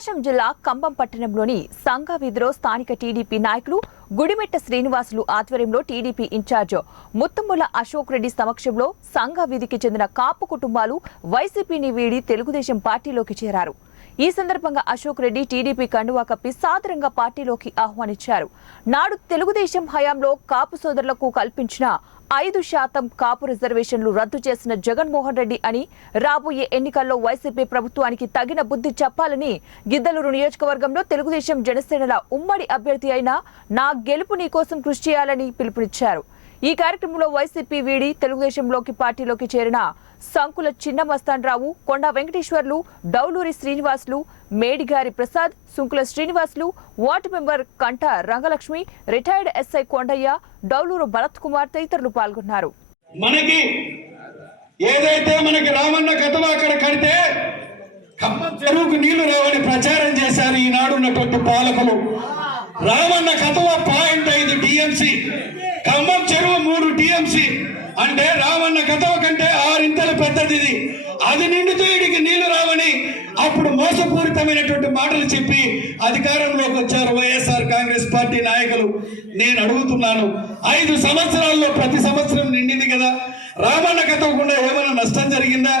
ప్రకాశం జిల్లా కంబం పట్టణంలోని సంఘ వీధిలో స్థానిక టీడీపీ నాయకులు గుడిమెట్ట శ్రీనివాసులు ఆధ్వర్యంలో టీడీపీ ఇన్ఛార్జ్ ముత్తుముల అశోక్ రెడ్డి సమక్షంలో సంఘ వీధికి చెందిన కాపు కుటుంబాలు వైసీపీని వీడి తెలుగుదేశం పార్టీలోకి చేరారు. ఈ సందర్భంగా అశోక్ రెడ్డి టీడీపీ కండువా కప్పి సాదరంగా పార్టీలోకి ఆహ్వానించారు. నాడు తెలుగుదేశం హయాంలో కాపు సోదరులకు కల్పించిన 5% కాపు రిజర్వేషన్లు రద్దు చేసిన జగన్మోహన్ రెడ్డి అని రాబోయే ఎన్నికల్లో వైసీపీ ప్రభుత్వానికి తగిన బుద్ధి చెప్పాలని గిద్దలూరు నియోజకవర్గంలో తెలుగుదేశం జనసేనల ఉమ్మడి అభ్యర్థి అయిన నా గెలుపు నీ కోసం కృషి చేయాలని పిలుపునిచ్చారు. ఈ కార్యక్రమంలో వైసీపీ వీడి తెలుగుదేశంలోకి పార్టీలోకి చేరిన సంకుల చిన్న మస్తాన్రావు, కొండా వెంకటేశ్వర్లు, డౌలూరి శ్రీనివాసులు, మేడిగారి ప్రసాద్, సుంకుల శ్రీనివాసులు, వార్డు మెంబర్ కంట రంగలక్ష్మి, రిటైర్డ్ ఎస్ఐ కొండయ్య, డౌలూరు భరత్ కుమార్ తదితరులు పాల్గొన్నారు. మనకి ఏదైతే మనకి రామన్న కథ అక్కడ కడితే ఖమ్మం చెరువుకు నీళ్లు రావని ప్రచారం చేశారు ఈనాడు ఉన్నటువంటి పాలకులు. రామన్న కథవ 0.5 టీఎంసీ, ఖమ్మం చెరువు 3 టీఎంసీ అంటే రామన్న కథవ కంటే 6 ఇంతలు పెద్దది. అది నిండుతూ ఇడికి నీళ్లు రావని అప్పుడు మోసపూరితమైనటువంటి మాటలు చెప్పి అధికారంలోకి వచ్చారు వైఎస్ఆర్ కాంగ్రెస్ పార్టీ నాయకులు. నేను అడుగుతున్నాను, 5 సంవత్సరాల్లో ప్రతి సంవత్సరం నిండింది కదా, రామన్న కథవకుండా ఏమైనా నష్టం జరిగిందా?